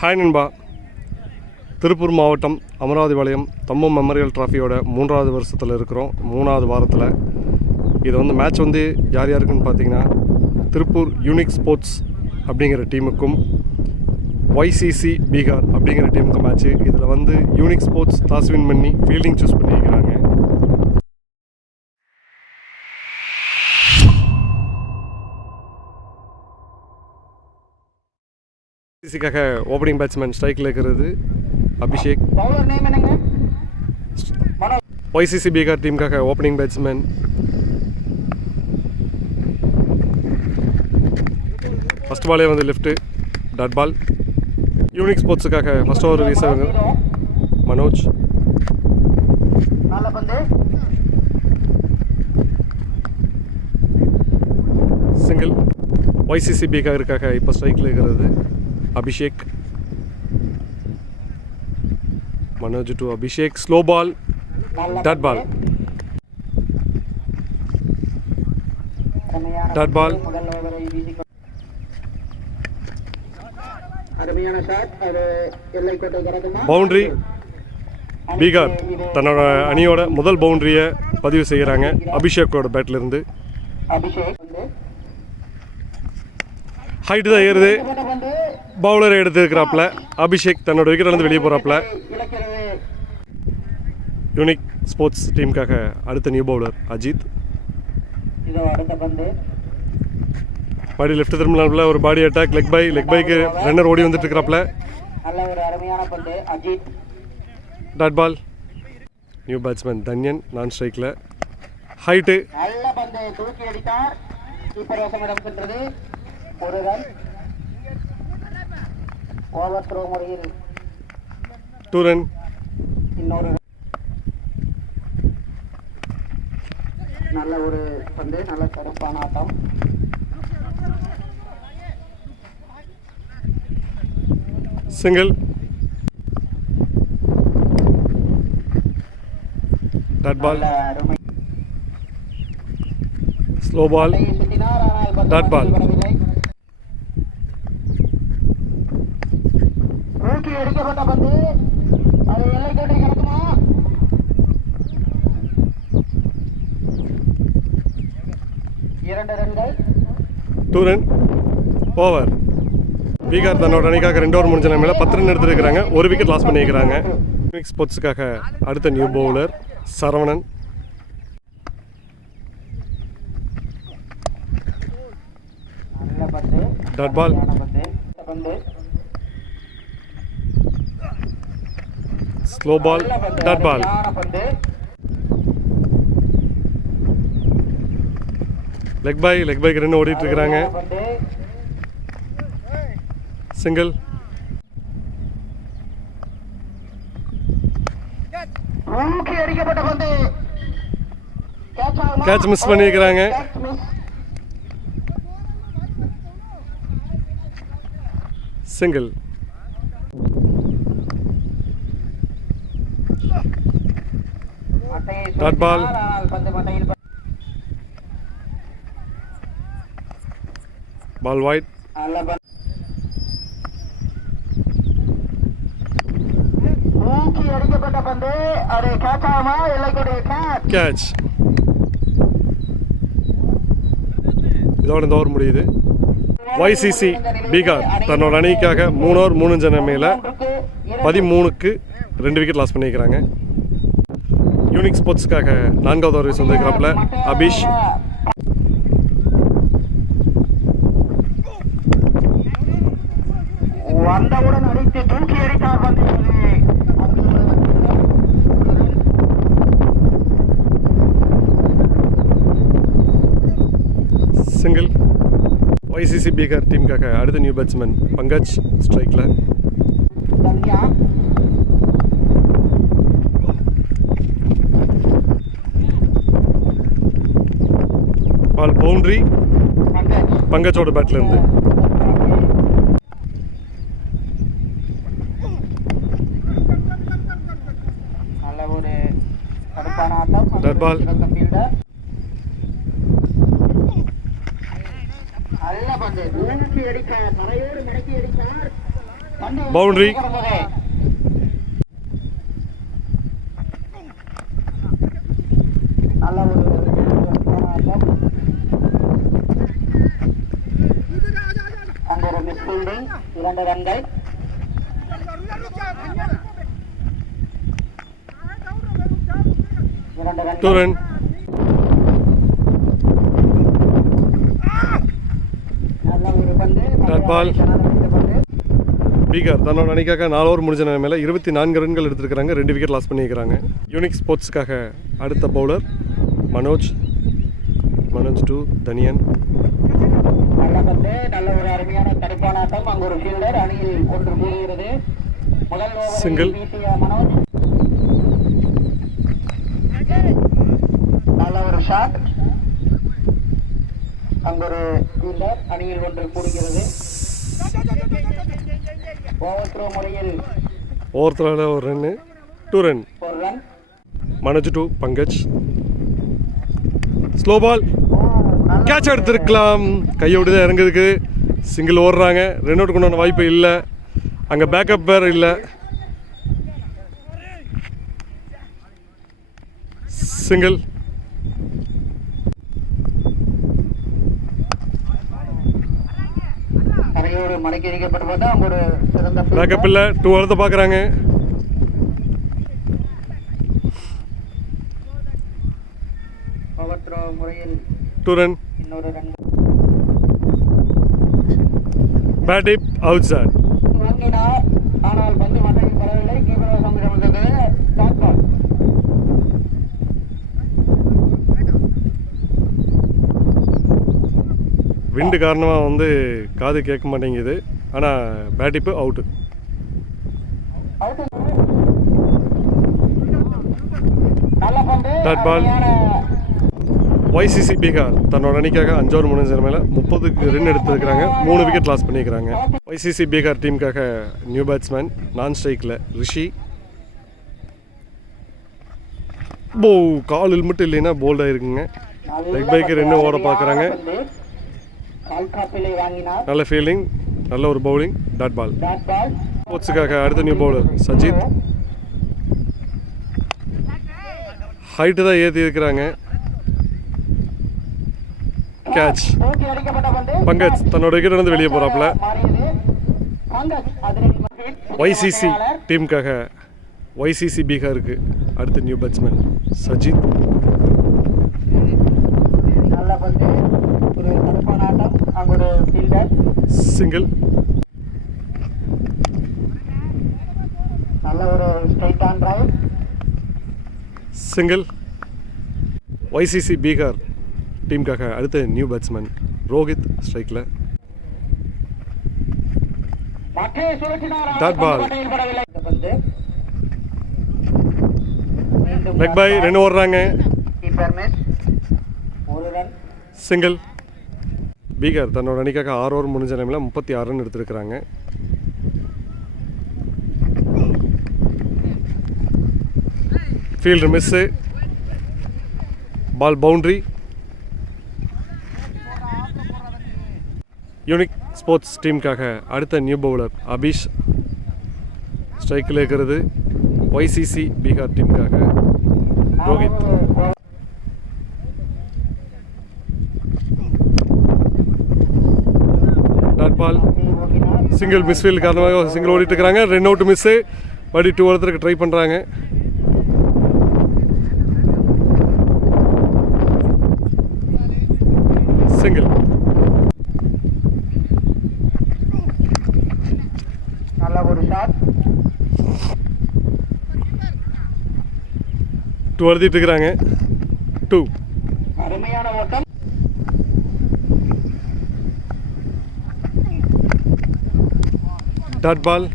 Hi நண்பா. திருப்பூர் மாவட்டம் அமராவதி வளையம் தம்பம் மெமரியல் ட்ராஃபியோட மூன்றாவது வருஷத்தில் இருக்கிறோம். மூணாவது வாரத்தில். இது வந்து மேட்ச் வந்து யார் யாருக்குன்னு பார்த்தீங்கன்னா திருப்பூர் யூனிக் ஸ்போர்ட்ஸ் அப்படிங்கிற டீமுக்கும் ஒய்சிசி பீகார் அப்படிங்கிற டீமுக்கும் மேட்ச்சு இதில் வந்து யூனிக் ஸ்போர்ட்ஸ் டாஸ் வின் பண்ணி ஃபீல்டிங் சூஸ் பண்ணியிருக்கிறேன் சிசிக்காக ஓப்பனிங் பேட்ஸ்மேன் ஸ்ட்ரைக்கில் இருக்கிறது. அபிஷேக். ஒய்சிசி பீகார் டீமுக்காக ஓப்பனிங் பேட்ஸ்மேன். ஃபர்ஸ்ட் பாலே வந்து லெஃப்ட்டு டாட் பால் யூனிக் ஸ்போர்ட்ஸுக்காக ஃபர்ஸ்ட் ஓவர் வீசவங்க. மனோஜ். சிங்கிள் ஒய்சிசி பீகாருக்காக இப்போ ஸ்ட்ரைக்கில் இருக்கிறது. Abhishek. Manoj to Abhishek. Slow ball dot ball dot ball boundary Bihar தன்னோட அணியோட முதல் பவுண்டரியை பதிவு செய்கிறாங்க அபிஷேக்கோட பேட்ல இருந்து. அபிஷேக். ஹைட்டு தான் ஏறுது. பவுலர் எடுத்துருக்கிறாப்புல. அபிஷேக் தன்னோட விக்கெட்லேருந்து வெளியே போகிறாப்புல யூனிக் ஸ்போர்ட்ஸ் டீமுக்காக அடுத்த new bowler Ajith. Body left திரும்பினாப்புல ஒரு body attack leg bye leg bike runner ஓடி வந்துட்டு இருக்கிறாப்புல dot ball new batsman Dhanyan non ஸ்ட்ரைக்கில் ஹைட்டு ரன் ஓவர் த்ரோ முறையில் டூ ரன் இன்னொரு. நல்ல ஒரு பந்து நல்ல சிறப்பான ஆட்டம். Single dot ball slow ball பந்தை சுற்றினார் தூக்கி அடிக்கப்பட்ட பந்து. அது எல்லை கோட்டை கிடக்குமா? இரண்டு ரன்கள். டூ ரன் ஓவர் பீகார் தன்னோட அணிக்காக ரெண்டு ஓவர் முடிஞ்ச நிலைமையில் பத்து ரன் எடுத்துருக்கிறாங்க. ஒரு விக்கெட் லாஸ் பண்ணியிருக்கிறாங்க. யூனிக் ஸ்போர்ட்ஸுக்காக அடுத்த நியூ பவுலர் சரவணன். நல்ல பந்து Dot ball. அருமையான பந்து இந்த பந்து ஸ்லோ பால் நல்ல dot ball leg bye leg bike ரெண்டு ஓடிட்டு இருக்கிறாங்க சிங்கிள் கேட்ச் மிஸ் பந்து பண்ணியிருக்கிறாங்க. சிங்கிள் மட்டையை Dot ball. பால் ஒயிட் அடிக்கப்பட்ட பந்து அது கேட்ச் ஆகுமா கேட்ச் இதோட இந்த ஓவர் முடியுது. ஒய்சிசி பீகார் தன்னோட அணிக்காக மூணு ஓவர் மூணு ஜனமையில் பதிமூணுக்கு ரெண்டு விக்கெட் லாஸ் பண்ணியிருக்கிறாங்க. யூனிக் ஸ்போர்ட்ஸ்க்காக நான்காவது ஓவர் வந்திருக்கிறாப்புல அபிஷ். வந்தவுடன் அடித்து தூக்கி சிங்கிள் ஒய்சிசி பீகார் டீமுக்காக அடுத்த நியூ பேட்ஸ்மேன் பங்கஜ் ஸ்ட்ரைக்கில் தன்யா பால் பவுண்ட்ரி பங்கஜ் பங்கஜோட பேட்ல இருந்து நல்ல ஒரு கடுப்பான ஆட்டம் Dot ball. சிறந்த fielder. நல்ல பந்து தூக்கி அடிக்க தரையோடு மடக்கி அடித்தார். பவுண்டரி கடந்தது. நல்ல ஒரு போராட்டம். அங்க ஃபீல்டிங் இரண்டு ரன்கள். இரண்டு ரன்கள். ரன் பந்து. பீகார் தன்னோட அணிக்காக நாலு ஓவர் முடிஞ்ச நிலைமையில் இருபத்தி நான்கு ரன்கள் எடுத்திருக்கிறாங்க. ரெண்டு விக்கெட் லாஸ் பண்ணியிருக்கிறாங்க. யூனிக் ஸ்போர்ட்ஸ்க்காக அடுத்த பவுலர் மனோஜ். மனோஜ் டூ தனியன். நல்ல பந்து நல்ல ஒரு அருமையான தடுப்பானாட்டம் அங்கு ஒரு ஃபீல்டர் அணியில் ஒன்று கூடுகிறது முதல் ஓவரில் மனோஜ். நல்ல ஒரு ஷாட் அங்கு ஒரு ஃபீல்டர் அணியில் ஒன்று கூடுகிறது. ஓவர் த்ரோ முறையில் ஓவர்த்தில் ஒரு ரன்னு டூ ரன் ஒரு run Manoj to Pankaj. Slow ball catch எடுத்திருக்கலாம். கையோடு தான் இறங்குதுக்கு சிங்கிள் ஓடுறாங்க. ரன் அவுட் கொண்டான வாய்ப்பு இல்லை. அங்கே பேக்கப் வேறு இல்லை. சிங்கிள். பேக்கப் இல்லை. டூ வரத்தை பார்க்குறாங்க. டூ ரன் இன்னொரு run bat tip out sir ஆனால் பந்து டாட் பால் விண்டு காரணமாக வந்து காது கேட்க மாட்டேங்குது. ஆனால் பேட் டிப்பு அவுட்டு. அவுட் நல்ல பந்து Dot ball. அருமையான ஒய்சிசி பீகார் தன்னோட அணிக்காக அஞ்சோர் முடிஞ்ச மேலே முப்பதுக்கு ரன் எடுத்திருக்கிறாங்க. மூணு விக்கெட் லாஸ் பண்ணியிருக்கிறாங்க ஒய்சிசி பீகார் டீமுக்காக நியூ பேட்ஸ்மேன் நான் ஸ்ட்ரைக்கில் ரிஷி. போ காலில் மட்டும் இல்லைன்னா போல்டாக ஆயிருக்குங்க. லெக் பைக்கு பந்து, ரெண்டு ஓட பார்க்குறாங்க. நல்ல ஃபீல்டிங் நல்ல ஒரு bowling dot ball dot ball ஸ்போர்ட்ஸுக்காக அடுத்த நியூ பவுலர் சஜித் ஹைட்டு தான் ஏற்றி இருக்கிறாங்க கேட்ச் பங்கஜ் தன்னோட விக்கெட் வந்து வெளியே போகிறாப்புல ஒய்சிசி டீமுக்காக ஒய்சிசி பீகாருக்கு அடுத்த நியூ பேட்ஸ்மேன் சஜித். ஒரு ஒரு சிங்கிள் நல்ல ஒரு சிங்கிள் ஒய்சிசி பீகார். டீமுக்காக அடுத்த நியூ பேட்ஸ்மேன் ரோஹித் ஸ்ட்ரைக்கில் பந்து மீண்டும் லெக் பை ரெண்டு ஓடுறாங்க. சிங்கிள் பீகார் தன்னோட அணிக்காக ஆறு ஓவர் முடிஞ்ச டைமில் முப்பத்தி ஆறு ரன் எடுத்திருக்கிறாங்க. Field miss ball boundary unique sports டீமுக்காக அடுத்த நியூ பவுலர் அபிஷ் ஸ்ட்ரைக்கில் இருக்கிறது ஒய்சிசி பீகார் டீமுக்காக. ரோஹித். டாட் சிங்கிள் மிஸ்ஃபீல்டு காரணமாக சிங்கிள் ஓடிட்டு இருக்கிறாங்க ரெண்டு அவுட் மிஸ்ஸு படி டூ ஓரத்துக்கு ட்ரை பண்ணுறாங்க சிங்கிள் நல்ல ஒரு ஷாட் டூ வருத்திட்டு இருக்கிறாங்க. டூ அருமையான ஓட்டம். டாட் பால்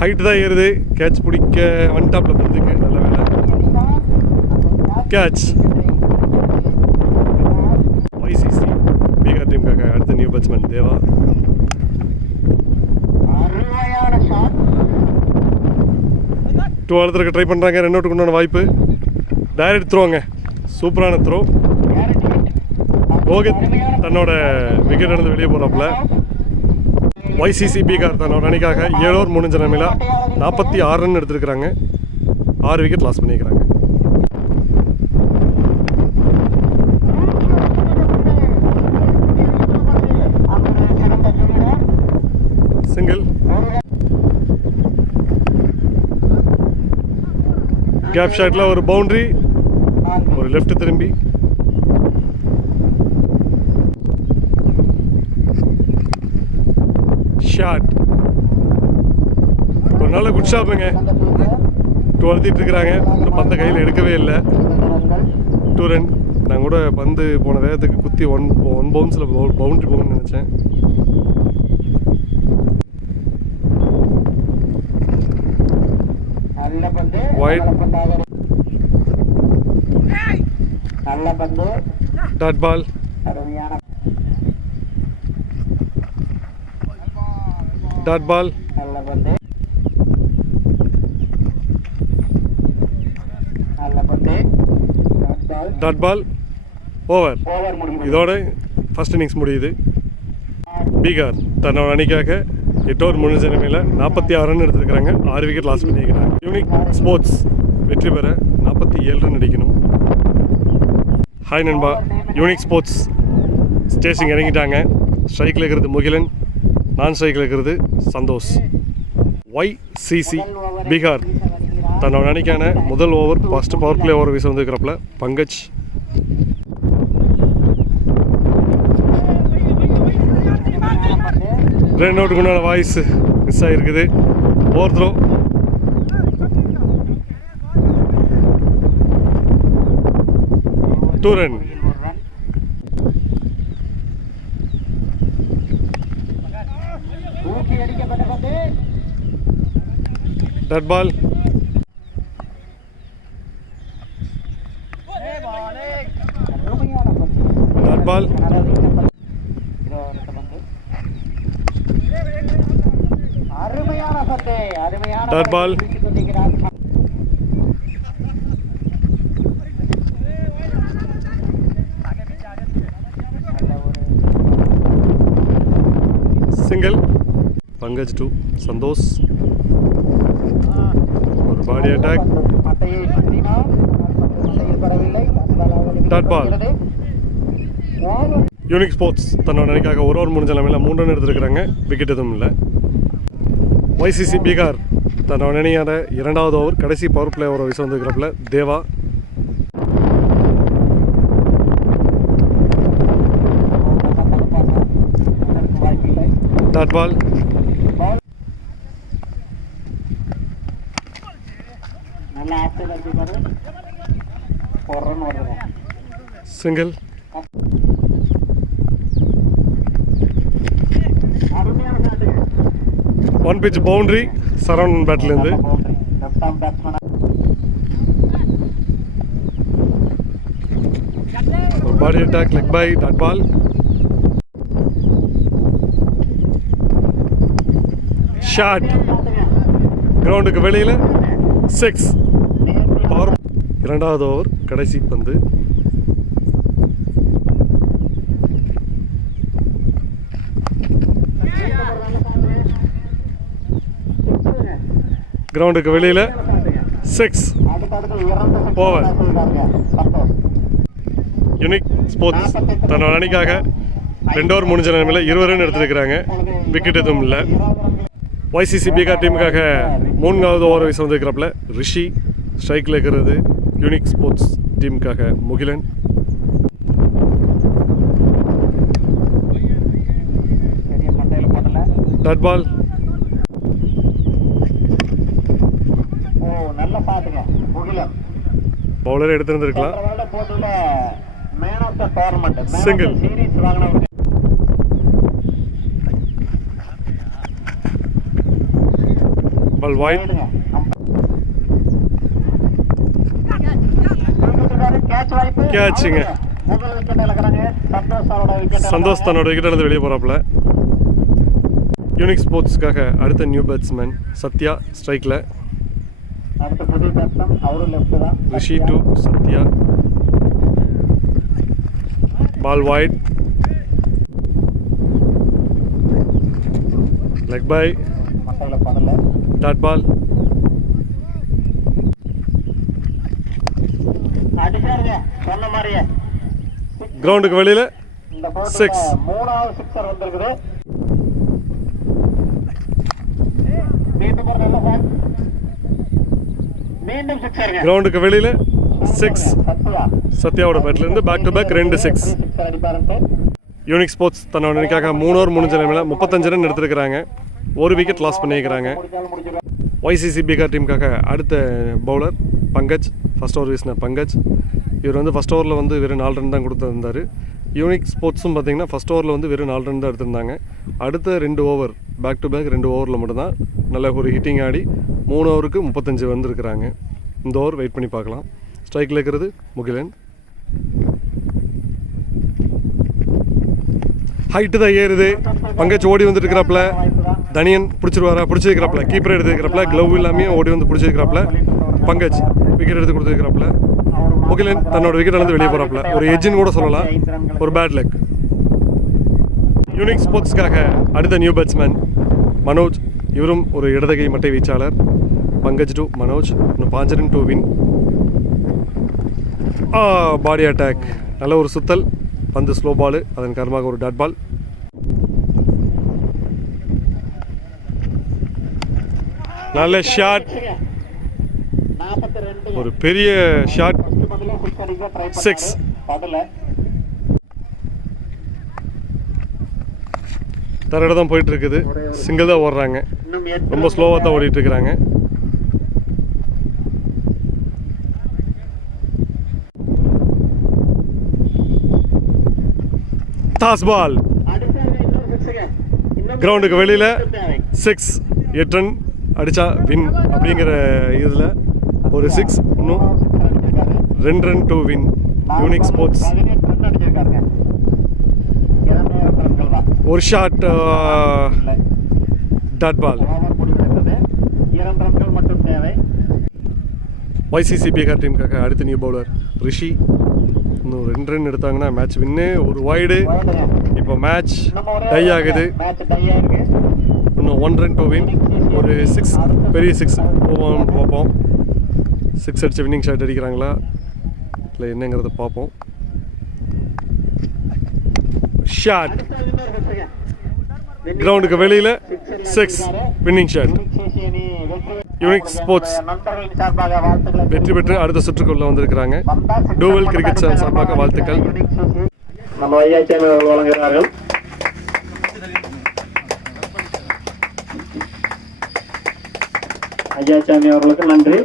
ஹைட் தான் ஏறுது. கேட்ச் பிடிக்க ஒன் டாப்பில் பந்துக்கு நல்ல வேலை. கேட்ச் ஒய்சிசி பீகார் டீமுக்காக அடுத்த நியூ பேட்ஸ்மேன் தேவா அருமையான ஷாட் டூ ஒருத்தருக்கு ட்ரை பண்ணுறாங்க ரன் அவுட்டுக்கு உண்டான வாய்ப்பு. டைரக்ட் த்ரோங்க சூப்பரான த்ரோ ரோஹித் தன்னோட விக்கெட் இருந்து வெளியே போகிறாப்புல ஒய்சிசி பீகார் தன்னோட அணிக்காக ஏழோர் முடிஞ்ச நிலைமையில் நாற்பத்தி ஆறு ரன் எடுத்திருக்கிறாங்க. ஆறு விக்கெட் லாஸ் பண்ணியிருக்கிறாங்க சிங்கிள் கேப் ஷாட்டில் ஒரு பவுண்ட்ரி ஒரு லெஃப்ட் திரும்பி. ஷாட் ஒரு நல்ல குட் ஷாப்புங்க துரத்திட்டு இருக்கிறாங்க. இன்னும் பந்த கையில் எடுக்கவே இல்லை. டூ ரன் நான் கூட பந்து போன வேகத்துக்கு குத்தி ஒன் ஒன் பவுன்ஸில் பவுண்ட்ரி போகணும்னு நினச்சேன் நல்ல பந்து Wide. நல்ல பந்தாக இருக்கு. நல்ல பந்து டாட் பால் அருமையான டாட் பால் நல்ல பந்து நல்ல பந்து. பால் டாட் பால் ஓவர் இதோட ஃபர்ஸ்ட் இன்னிங்ஸ் முடியுது. பீகார் தன்னோட அணிக்காக எட்டு ஓவர் முடிஞ்ச நிலைமையில் நாற்பத்தி ஆறு ரன் எடுத்திருக்கிறாங்க. ஆறு விக்கெட் லாஸ் பண்ணியிருக்கிறாங்க யூனிக் ஸ்போர்ட்ஸ் வெற்றி பெற நாற்பத்தி ஏழு ரன் அடிக்கணும் ஹாய் நண்பா யூனிக் ஸ்போர்ட்ஸ் ஸ்டேஷன் இறங்கிட்டாங்க. ஸ்ட்ரைக்கில் இருக்கிறது முகிலன் நான் ஸ்ட்ரைக்கில் இருக்கிறது சந்தோஷ். ஒய் சிசி பீகார் தன்னோட அணிக்கான முதல் over first power play over வீச வந்துருக்கிறப்பல பங்கஜ். ரெண்டு அவுட்டுக்கு உண்டான வாய்ஸ் மிஸ் ஆகிருக்குது ஓவர் த்ரோ டூ ரன் ஒரு ரன் தூக்கி அடிக்கப்பட்ட பந்து டட் பால் அருமையான பந்து டாட் பால் நல்லது இந்த பந்து. இதோ இந்த பந்து. அருமையான பந்து அருமையான Dot பந்தை ball. வீசிக் கொண்டிருக்கிறார். நல்ல ஒரு சிங்கிள் பங்கஜ் டூ சந்தோஷ் ஒரு பாடி அட்டாக் மட்டையை யூனிக் ஸ்போர்ட்ஸ் தன்னோட அணிக்காக ஒரு ஓவர் முடிஞ்ச நிலமையில் மூன்று ரன் எடுத்துருக்கிறாங்க விக்கெட் எதுவும் இல்லை ஒய்சிசி பீகார் தன்னோட அணியோட இரண்டாவது ஓவர் கடைசி பவர் பிளே ஓவர் வீச வந்துருக்கிறப்பல தேவா வாய்ப்பில்லை டாட் பால் நல்ல ஆப்ஷன் அடிச்சிருக்காரு ஒரு ரன் வருது சிங்கிள் அருமையான shot one pitch boundary Saravanan பேட்லேருந்து left arm batsman ஒரு body attack leg bye dot ball shot கிரவுண்டுக்கு வெளியில். சிக்ஸ் பவர் இரண்டாவது ஓவர் கடைசி பந்து. கிரவுண்டுக்கு வெளியில் சிக்ஸ் ஓவர் யுனிக் ஸ்போர்ட்ஸ் தன்னோட அணிக்காக ரெண்டு ஓவர் முடிஞ்ச நிலைமையில் இருபது ரன் எடுத்திருக்கிறாங்க. விக்கெட் எதுவும் இல்லை. ஒய்சிசி பீகார் டீமுக்காக மூன்றாவது ஓவர் வீச வந்திருக்கிறப்பல ரிஷி ஸ்ட்ரைக்கில் இருக்கிறது. யூனிக் ஸ்போர்ட்ஸ் டீமுக்காக முகிலன் டாட் பால் ஓ நல்ல பாட்டுங்க முகிலன் பவுலர் எடுத்திருந்திருக்கலாம். சென்ற வருட போட்டியில போயிடுங்க. சந்தோஷ் தன்னோட விக்கெட் இருந்து வெளியே போகிறாப்புல யூனிக் ஸ்போர்ட்ஸ்க்காக அடுத்த நியூ பேட்ஸ்மேன் சத்யா ஸ்ட்ரைக்கில் Rishi to Sathya. Ball wide leg bye dot ball கிரவுண்டுக்கு வெளியில். Six. மூணாவது சிக்ஸர் வந்திருக்குது. கிரவுண்டுக்கு வெளியில். சிக்ஸ் சத்யா. சத்யாவோட பேட்லேருந்து பேக் டு பேக் ரெண்டு சிக்ஸ் யூனிக் ஸ்போர்ட்ஸ் தன்னோட அணிக்காக மூணு ஓவர் முடிஞ்ச நிலைமையில் முப்பத்தஞ்சு ரன் எடுத்திருக்கிறாங்க. ஒரு விக்கெட் லாஸ் பண்ணியிருக்கிறாங்க. ஒய்சிசி பீகார் டீமுக்காக அடுத்த பவுலர் பங்கஜ் ஃபர்ஸ்ட் ஓவர் வீசின பங்கஜ். இவர் வந்து ஃபர்ஸ்ட் ஓவரில் வந்து வெறும் நாலு ரன் தான் கொடுத்துருந்தார். யூனிக் ஸ்போர்ட்ஸும் பார்த்தீங்கன்னா ஃபஸ்ட் ஓவரில் வந்து வெறும் நாலு ரன் தான் எடுத்திருந்தாங்க. அடுத்த ரெண்டு ஓவர் பேக் டு பேக் ரெண்டு ஓவரில் மட்டும்தான் நல்ல ஒரு ஹிட்டிங் ஆடி மூணு ஓவருக்கு முப்பத்தஞ்சு வந்திருக்கிறாங்க இந்த ஓவர் வெயிட் பண்ணி பார்க்கலாம். ஸ்ட்ரைக்கில் இருக்கிறது முகிலன். ஹைட்டு தான் ஏறுது. பங்கஜ் ஓடி வந்துட்டு தனியன் பிடிச்சிருவாரா? பிடிச்சிருக்கிறாப்புல கீப்பர் எடுத்துருக்கிறாப்புல க்ளவ் இல்லாமல் ஓடி வந்து பிடிச்சிருக்கிறாப்புல பங்கஜ் விக்கெட் எடுத்து கொடுத்துருக்கிறாப்புல முகிலன் தன்னோட விக்கெட்லேருந்து வெளியே போகிறாப்புல ஒரு எஜ்ஜின்னு கூட சொல்லலாம். ஒரு பேட் லக் யூனிக் ஸ்போர்ட்ஸ்க்காக அடுத்த நியூ பேட்ஸ்மேன் மனோஜ். இவரும் ஒரு இடதுகை மட்டை வீச்சாளர். பங்கஜ் டு மனோஜ். இன்னும் பாஞ்சரன் டு வின் பாடி அட்டாக் நல்ல ஒரு சுத்தல். பந்து ஸ்லோ பால் அதன் காரணமாக ஒரு டாட் பால் நல்ல ஷாட் ஒரு பெரிய ஷாட் சிக்ஸ் தரட தான் போயிட்டு இருக்குது சிங்கிள் தான் ஓடுறாங்க. ரொம்ப ஸ்லோவாக தான் ஓடிட்டு இருக்கிறாங்க டாஸ் பால் கிரவுண்டுக்கு வெளியில். சிக்ஸ் எட்டு ரன் அடித்தா வின் அப்படிங்கிற இதில். ஒரு சிக்ஸ் இன்னும் ரெண்டு run to win unique sports ஒரு ஷாட் டாட் பால் ஓவர் முடிவடைந்தது. இரண்டு ரன்கள் மட்டும் தேவை. ஒய்சிசி பீகார் டீமுக்காக அடுத்த நியூ பவுலர் ரிஷி இன்னும் ரெண்டு ரன் எடுத்தாங்கன்னா மேட்ச் வின்னு ஒரு வைடு. இப்போ மேட்ச் டை ஆகுது. இன்னும் ஒன் ரன் டு வின் ஒரு சிக்ஸ் பெரிய சிக்ஸ் போவோம் பார்ப்போம். சிக்ஸ் அடிச்சு வின்னிங் ஷாட் அடிக்கிறாங்களா? இல்லை என்னங்கிறத பார்ப்போம். ஷாட் கிரவுண்டுக்கு வெளியில் six winning shot unique sports வெற்றி பெற்று அடுத்த சுற்றுக்குள்ள வந்திருக்கிறாங்க. டூவல் கிரிக்கெட் சேனல் சார்பாக வாழ்த்துக்கள். நம்ம ஐயா சேனல் வழங்குகிறார்கள். ஐயா சாமி அவர்களுக்கு நன்றி.